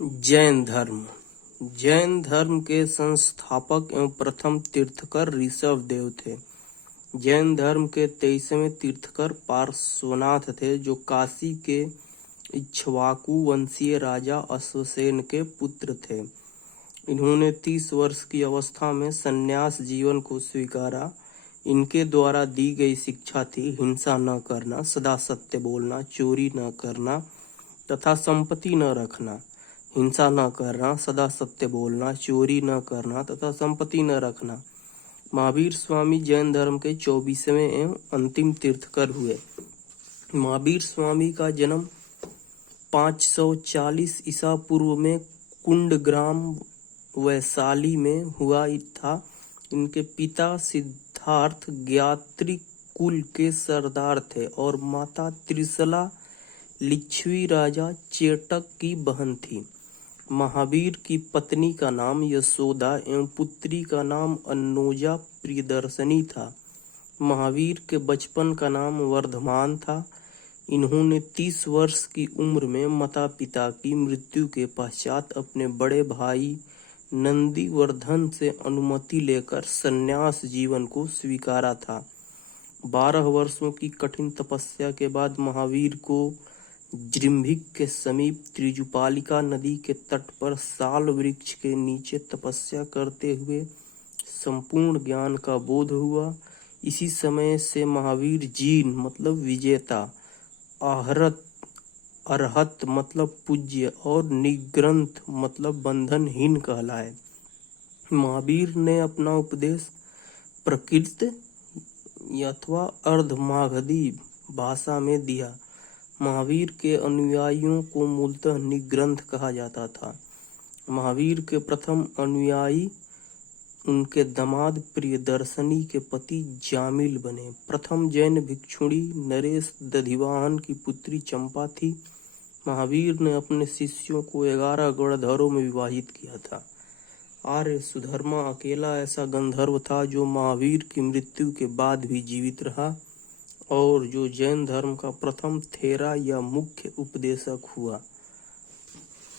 जैन धर्म। जैन धर्म के संस्थापक एवं प्रथम तीर्थकर ऋषभ देव थे। जैन धर्म के 23वें तीर्थकर पार्श्वनाथ थे, जो काशी के इक्ष्वाकु वंशीय राजा अश्वसेन के पुत्र थे। इन्होंने 30 वर्ष की अवस्था में संन्यास जीवन को स्वीकारा। इनके द्वारा दी गई शिक्षा थी हिंसा न करना, सदा सत्य बोलना, चोरी न करना तथा संपत्ति न रखना। हिंसा न करना, सदा सत्य बोलना, चोरी न करना तथा संपत्ति न रखना। महावीर स्वामी जैन धर्म के 24वें एवं अंतिम तीर्थकर हुए। महावीर स्वामी का जन्म 540 ईसा पूर्व में कुंडग्राम वैशाली में हुआ था। इनके पिता सिद्धार्थ ज्ञात्री कुल के सरदार थे और माता त्रिशला लिच्छवी राजा चेटक की बहन थी। महावीर की पत्नी का नाम यशोदा एवं पुत्री का नाम अन्नोजा प्रियदर्शनी था। महावीर के बचपन का नाम वर्धमान था। इन्होंने 30 वर्ष की उम्र में माता पिता की मृत्यु के पश्चात अपने बड़े भाई नंदीवर्धन से अनुमति लेकर संन्यास जीवन को स्वीकारा था। 12 वर्षों की कठिन तपस्या के बाद महावीर को जृंभिक के समीप त्रिजुपालिका नदी के तट पर साल वृक्ष के नीचे तपस्या करते हुए संपूर्ण ज्ञान का बोध हुआ। इसी समय से महावीर जीन मतलब विजेता, अरहत मतलब पूज्य और निग्रंथ मतलब बंधनहीन कहलाए। महावीर ने अपना उपदेश प्रकृत अथवा अर्धमागधी भाषा में दिया। महावीर के अनुयायियों को मूलतः निग्रंथ कहा जाता था। महावीर के प्रथम अनुयायी उनके दामाद प्रियदर्शनी के पति जामिल बने। प्रथम जैन भिक्षुणी नरेश दधिवाहन की पुत्री चंपा थी। महावीर ने अपने शिष्यों को 11 गणधरों में विवाहित किया था। आर्य सुधर्मा अकेला ऐसा गंधर्व था जो महावीर की मृत्यु के बाद भी जीवित रहा और जो जैन धर्म का प्रथम थेरा या मुख्य उपदेशक हुआ।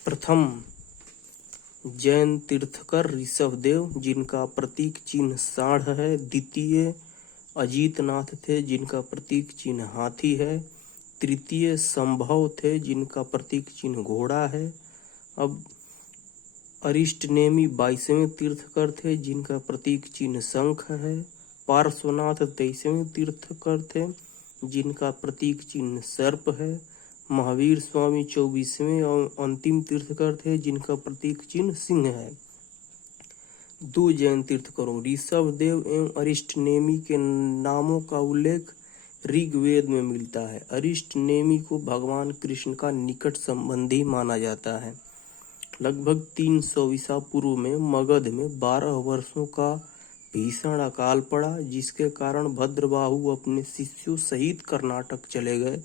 प्रथम जैन तीर्थकर ऋषभ देव, जिनका प्रतीक चिन्ह साढ़ है। द्वितीय अजीतनाथ थे, जिनका प्रतीक चिन्ह हाथी है। तृतीय संभव थे, जिनका प्रतीक चिन्ह घोड़ा है। अब अरिष्टनेमी 22वें तीर्थकर थे, जिनका प्रतीक चिन्ह शंख है। पार्श्वनाथ 23वें तीर्थकर थे, जिनका प्रतीक चिन्ह सर्प है। महावीर स्वामी 24वें और अंतिम तीर्थकर थे, जिनका प्रतीक चिन्ह सिंह है। 2 जैन तीर्थकरों ऋषभ देव एवं अरिष्टनेमी के नामों का उल्लेख ऋग्वेद में मिलता है। अरिष्टनेमी को भगवान कृष्ण का निकट संबंधी माना जाता है। लगभग 300 ईसा पूर्व में मगध में 12 वर्षों का भीषण अकाल पड़ा, जिसके कारण भद्रबाहु अपने शिष्यों सहित कर्नाटक चले गए,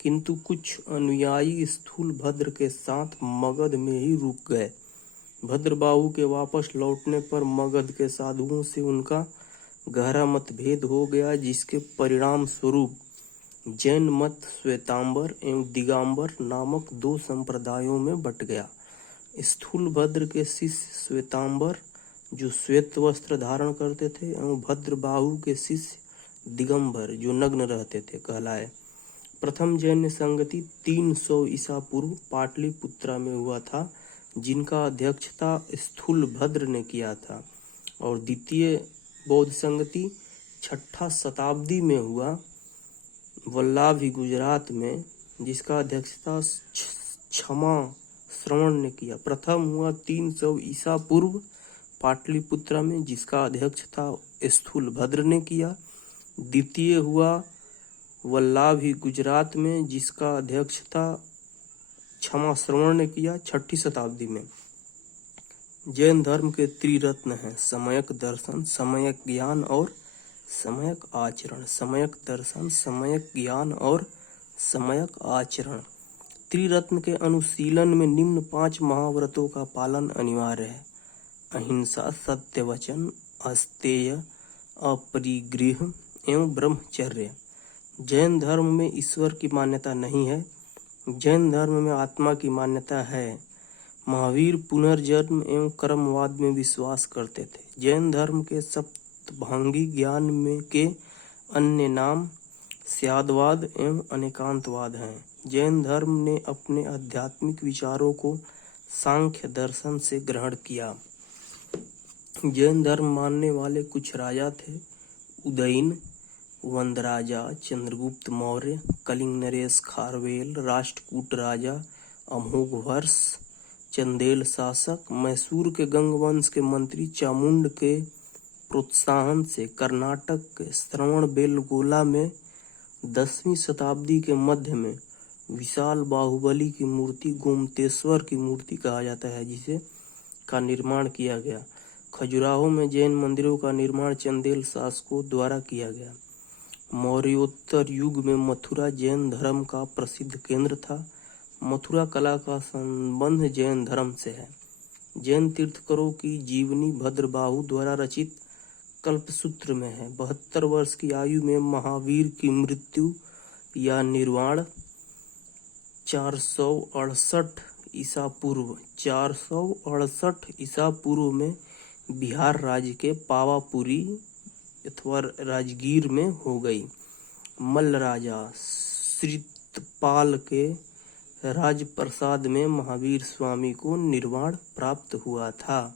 किंतु कुछ अनुयायी स्थूलभद्र के साथ मगध में ही रुक गए। भद्रबाहु के वापस लौटने पर मगध के साधुओं से उनका गहरा मतभेद हो गया, जिसके परिणाम स्वरूप जैन मत श्वेतांबर एवं दिगंबर नामक 2 संप्रदायों में बट गया। स्थूलभद्र के शिष्य श्वेतांबर जो श्वेत वस्त्र धारण करते थे एवं भद्रबाहु के शिष्य दिगंबर जो नग्न रहते थे कहलाए। प्रथम जैन संगति 300 ईसा पूर्व पाटलिपुत्रा में हुआ था, जिनका अध्यक्षता स्थूलभद्र ने किया था, और द्वितीय बौद्ध संगति 6ठी शताब्दी में हुआ वल्लाभी गुजरात में, जिसका अध्यक्षता क्षमा श्रवण ने किया। प्रथम हुआ 300 ईसा पूर्व पाटलिपुत्रा में, जिसका अध्यक्ष था स्थूलभद्र ने किया। द्वितीय हुआ वल्लाभी गुजरात में, जिसका अध्यक्ष था क्षमा श्रवण ने किया 6ठी शताब्दी में। जैन धर्म के त्रिरत्न हैं सम्यक दर्शन, सम्यक ज्ञान और सम्यक आचरण। सम्यक दर्शन, सम्यक ज्ञान और सम्यक आचरण। त्रिरत्न के अनुशीलन में निम्न 5 महाव्रतों का पालन अनिवार्य है: अहिंसा, सत्य वचन, अस्तेय, अपरिग्रह एवं ब्रह्मचर्य। जैन धर्म में ईश्वर की मान्यता नहीं है। जैन धर्म में आत्मा की मान्यता है। महावीर पुनर्जन्म एवं कर्मवाद में विश्वास करते थे। जैन धर्म के सप्तभांगी ज्ञान में के अन्य नाम स्यादवाद एवं अनेकांतवाद हैं। जैन धर्म ने अपने आध्यात्मिक विचारों को सांख्य दर्शन से ग्रहण किया। जैन धर्म मानने वाले कुछ राजा थे: उदयन, वंदराजा, चंद्रगुप्त मौर्य, कलिंग नरेश खारवेल, राष्ट्रकूट राजा, अमोघवर्ष, चंदेल शासक, मैसूर के गंगवंश के मंत्री चामुंड के प्रोत्साहन से कर्नाटक के श्रवणबेलगोला में 10वीं शताब्दी के मध्य में विशाल बाहुबली की मूर्ति, गोमतेश्वर की मूर्ति कहा जाता है, जिसे का निर्माण किया गया। खजुराहो में जैन मंदिरों का निर्माण चंदेल शासकों द्वारा किया गया। मौर्योत्तर युग में मथुरा जैन धर्म का प्रसिद्ध केंद्र था। मथुरा कला का संबंध जैन धर्म से है। जैन तीर्थंकरों की जीवनी भद्रबाहु द्वारा रचित कल्पसूत्र में है। 72 वर्ष की आयु में महावीर की मृत्यु या निर्वाण 468 ईसा पूर्व में बिहार राज्य के पावापुरी अथवा राजगीर में हो गई। मल्ल राजा श्रीतपाल के राजप्रसाद में महावीर स्वामी को निर्वाण प्राप्त हुआ था।